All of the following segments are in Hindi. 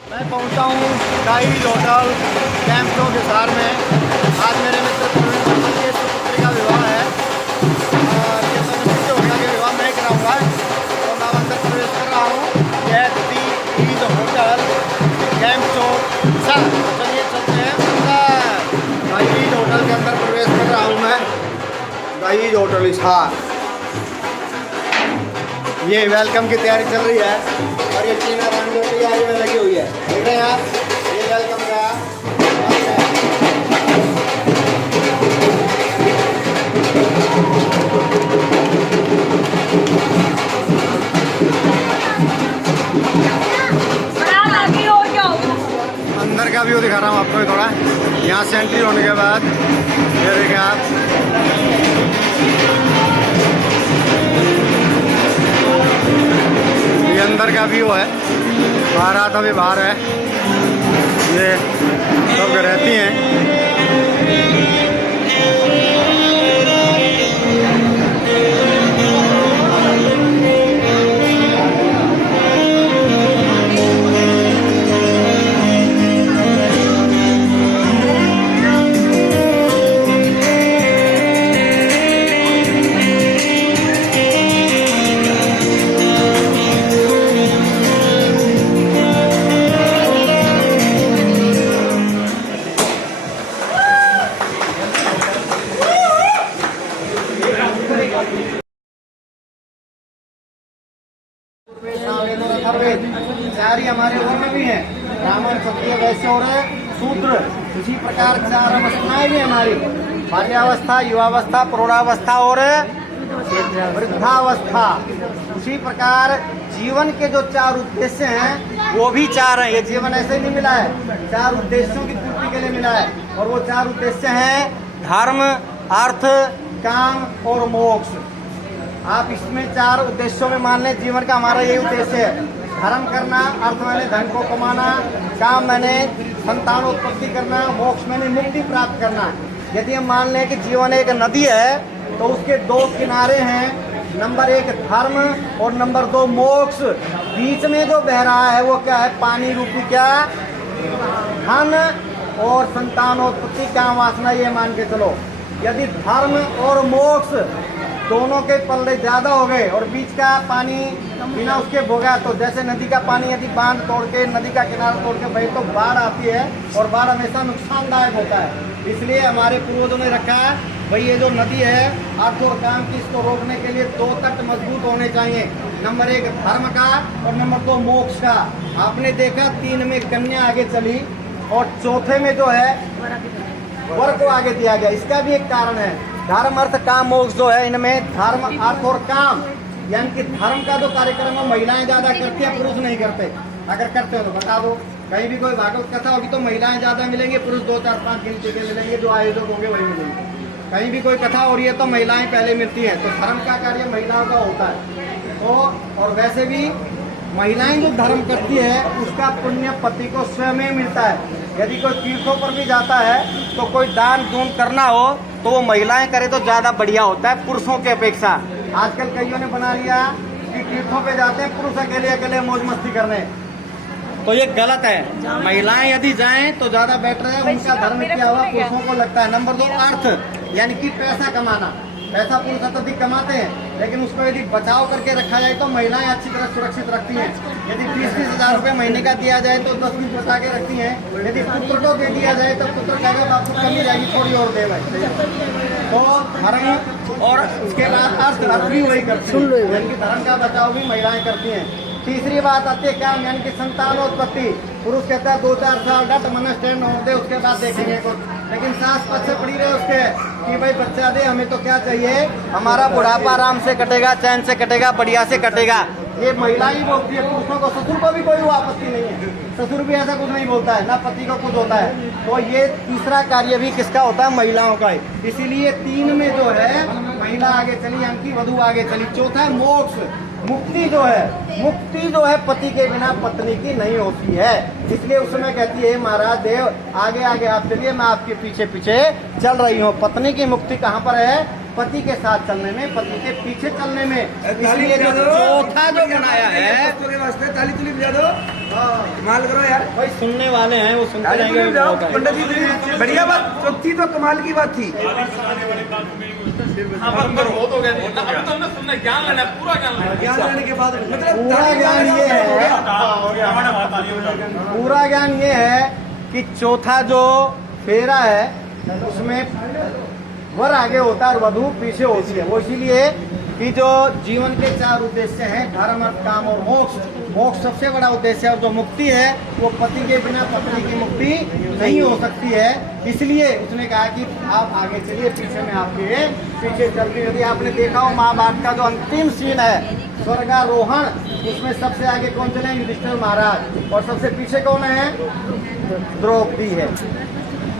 मैं पहुंचा हूँ डाइज होटल कैंप चौक हिसार में। आज मेरे मित्र प्रवीण शर्मा के पुत्री का विवाह है और ये मैं निश्चित होगा कि विवाह मैं कराऊंगा। तो मैं अंदर प्रवेश कर रहा हूँ। यह डाइज होटल कैंप चौक हिसार। चलिए चलते हैं अंदर। डाइज होटल के अंदर प्रवेश कर रहा हूँ मैं। डाइज होटल हिसार। ये वेलकम की तैयारी चल रही है और ये चीना रंगोली आज में लगी हुई है। देख रहे हैं आप, ये वेलकम का अंदर का व्यू दिखा रहा हूँ आपको थोड़ा। यहाँ से एंट्री होने के बाद ये देखिए आप, ये अंदर का व्यू है। बारात अभी बाहर है, ये सब रहती हैं। चार ही हमारे वर्ण भी हैं, ब्राह्मण, क्षत्रिय, वैश्य और शूद्र। इसी प्रकार चार अवस्थाएं भी हमारी, बाल्यावस्था, युवावस्था, प्रौढ़ावस्था और वृद्धावस्था। उसी प्रकार जीवन के जो चार उद्देश्य हैं वो भी चार हैं। ये जीवन ऐसे नहीं मिला है, चार उद्देश्यों की पूर्ति के लिए मिला है। और वो चार उद्देश्य हैं धर्म, अर्थ, काम और मोक्ष। आप इसमें चार उद्देश्यों में मान लें, जीवन का हमारा यही उद्देश्य है। धर्म करना, अर्थ मैंने धन को कमाना, काम मैंने संतानोत्पत्ति करना, मोक्ष मैंने मुक्ति प्राप्त करना। यदि हम मान लें कि जीवन एक नदी है तो उसके दो किनारे हैं, नंबर 1 धर्म और नंबर 2 मोक्ष। बीच में जो बह रहा है वो क्या है? पानी रूपी क्या? धन और संतानोत्पत्ति, काम, वासना, ये मान के चलो। यदि धर्म और मोक्ष दोनों के पल्ले ज्यादा हो गए और बीच का पानी बिना उसके भोगा, तो जैसे नदी का पानी यदि बांध तोड़ के, नदी का किनारा तोड़ के बहे तो बाढ़ आती है और बाढ़ हमेशा नुकसानदायक होता है। इसलिए हमारे पूर्वजों ने रखा भाई ये जो नदी है अर्थ और काम की, इसको रोकने के लिए 2 तट मजबूत होने चाहिए। नंबर 1 धर्म का और नंबर 2 मोक्ष का। आपने देखा 3 में कन्या आगे चली और चौथे में जो है वर को आगे दिया गया। इसका भी एक कारण है। धर्म, अर्थ, काम, मोक्ष जो है, इनमें धर्म, अर्थ और काम, यानी कि धर्म का जो कार्यक्रम है महिलाएं ज्यादा करती हैं, पुरुष नहीं करते। अगर करते हो तो बता दो। कहीं भी कोई भागवत कथा होगी तो महिलाएं ज्यादा मिलेंगे, पुरुष 2, 4, 5 गिनती के मिलेंगे, जो आयोजक होंगे वही मिलेंगे। कहीं भी कोई कथा हो रही है तो महिलाएं पहले मिलती हैं। तो धर्म का कार्य महिलाओं का होता है। तो और वैसे भी महिलाएं जो धर्म करती है उसका पुण्य पति को स्वयं ही मिलता है। यदि कोई तीर्थों पर भी जाता है तो कोई दान दून करना हो तो वो महिलाएं करे तो ज्यादा बढ़िया होता है पुरुषों के अपेक्षा। आजकल कईयों ने बना लिया कि तीर्थों पे जाते हैं पुरुष अकेले अकेले मौज मस्ती करने, तो ये गलत है। महिलाएं यदि जाएं तो ज्यादा बेटर है। उनका धर्म किया हुआ पुरुषों को लगता है। नंबर 2 अर्थ, यानी कि पैसा कमाना। पैसा पुरुष अत्यधिक कमाते हैं, लेकिन उसको यदि बचाव करके रखा जाए तो महिलाएं अच्छी तरह सुरक्षित रखती हैं। यदि 20-30 हज़ार रुपये महीने का दिया जाए तो 10 दिन बचा के रखती हैं। यदि पुत्र को दे दिया जाए तो पुत्र कहेगा बापू कमी जाएगी, थोड़ी और दे भाई। तो धर्म और उसके बाद अर्थ भी वही करती है, यानी कि धर्म का बचाव भी महिलाएं करती हैं। तीसरी बात आती है क्या? यानी कि संतानोत्पत्ति। पुरुष कहता है 2-4 साल डट मन स्टैंड होने दे, उसके बाद देखेंगे कुछ। लेकिन सास पीछे पड़ी रहे उसके कि भाई बच्चा दे, हमें तो क्या चाहिए, हमारा बुढ़ापा आराम से कटेगा, चैन से कटेगा, बढ़िया से कटेगा। ये महिला ही बोलती है। पुरुषों को, ससुर को भी कोई आपत्ति नहीं है, ससुर भी ऐसा कुछ नहीं बोलता है, ना पति को कुछ होता है। तो ये तीसरा कार्य भी किसका होता है? महिलाओं का ही। इसीलिए 3 में जो है महिला आगे चली, यानी कि वधु आगे चली। चौथा है मोक्ष, मुक्ति जो है पति के बिना पत्नी की नहीं होती है। इसलिए उस समय कहती है महाराज देव आगे आगे आप चलिए, मैं आपके पीछे पीछे चल रही हूँ। पत्नी की मुक्ति कहाँ पर है? पति के साथ चलने में, पति के पीछे चलने में। इसलिए जो चौथा जो बनाया है, ताली तुली बजा दो, कमाल करो यार भाई सुनने वाले हैं वो सुनते रहेंगे। पंडित जी बढ़िया बात, चौथी तो कमाल की बात थी। बहुत हो गया, अभी तो हमने सुनना, ज्ञान लेना है, पूरा ज्ञान लेना है। ज्ञान लेने के बाद मतलब पूरा ज्ञान ये है, पूरा ज्ञान ये है कि चौथा जो फेरा है उसमें वर आगे होता है और वधू पीछे होती है। वो इसीलिए कि जो जीवन के 4 उद्देश्य हैं, धर्म अर्थ काम और मोक्ष, मोक्ष सबसे बड़ा उद्देश्य है और जो मुक्ति है वो पति के बिना पत्नी की मुक्ति नहीं हो सकती है। इसलिए उसने कहा कि आप आगे चलिए, पीछे में आपके पीछे चलती। यदि आपने देखा हो महाभारत का जो अंतिम सीन है स्वर्गारोहण, उसमें सबसे आगे कौन चले? युधिष्ठिर महाराज, और सबसे पीछे कौन है? द्रौपदी है।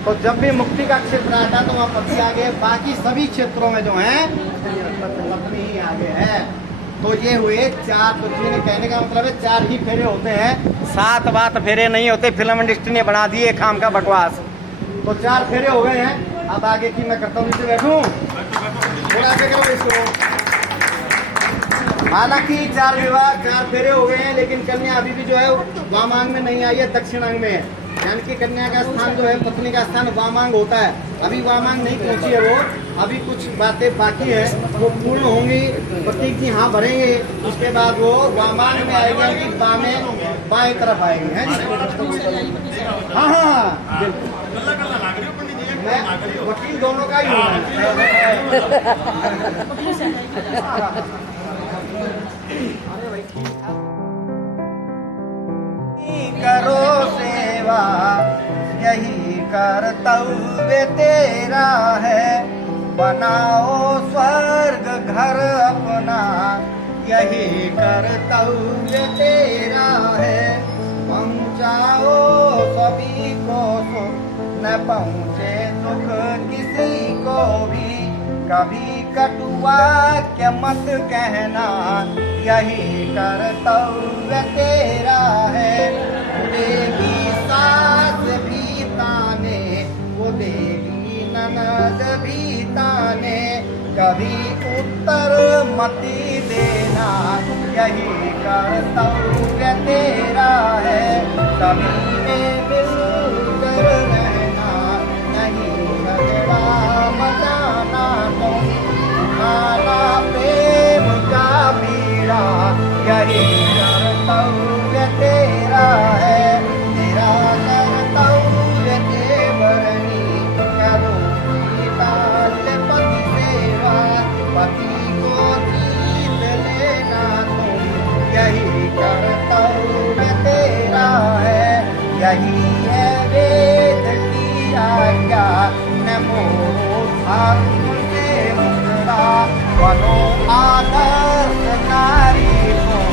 तो जब भी मुक्ति का क्षेत्र आता है तो वहाँ पति आगे है, बाकी सभी क्षेत्रों में जो है पत्नी ही आगे है। तो ये हुए 4, तो कहने का मतलब है 4 ही फेरे होते हैं, 7 बात फेरे नहीं होते। फिल्म इंडस्ट्री ने बना दिए काम का बकवास। तो 4 फेरे हो गए हैं, अब आगे की मैं करता हूँ, नीचे बैठूं, थोड़ा आगे करो इसको। हालांकि 4 विवाह 4 फेरे हो गए हैं, लेकिन कन्या अभी भी जो है वामांग में नहीं आई है, दक्षिणांग में है। यानी कि कन्या का स्थान जो है, पत्नी का स्थान वामांग होता है। अभी वामांग नहीं पहुंची है वो, अभी कुछ बातें बाकी है, वो पूर्ण होंगी, प्रतीक जी हाँ भरेंगे, उसके बाद वो वामांग में आएगी, बाएं तरफ आएगी है। हाँ हाँ मैं वकील दोनों का ही हूँ। करो सेवा यही कर्तव्य तेरा है, बनाओ स्वर्ग घर अपना यही कर्तव्य तेरा है। पहुँचाओ सभी को सुख, न पहुँचे सुख किसी को भी, कभी कटुआ क्या मत कहना यही कर्तव्य तेरा है। देगी सास भी ताने, वो देगी ननद भी ताने, कभी उत्तर मती देना यही कर्तव्य तेरा है। सभी में मिलकर रहना, नहीं झगड़ा मचाना, तुम खाना प्रेम का बीड़ा यही कर्तव्य तेरा है। तेरा कर्तव्य देवरनी, करो सीताल पति सेवा, पति को जीत लेना तुम यही कर्तव्य तेरा है। यही है वेद की आज्ञा, न मोहो धर्म से मुक्ता, बनो आदर्श नारी तुम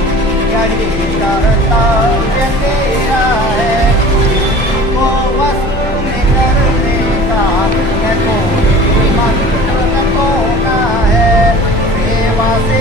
यही कर्तव्य तेरा है। किसी को वश में करने का न कोई मंत्र न कोना है, सेवा से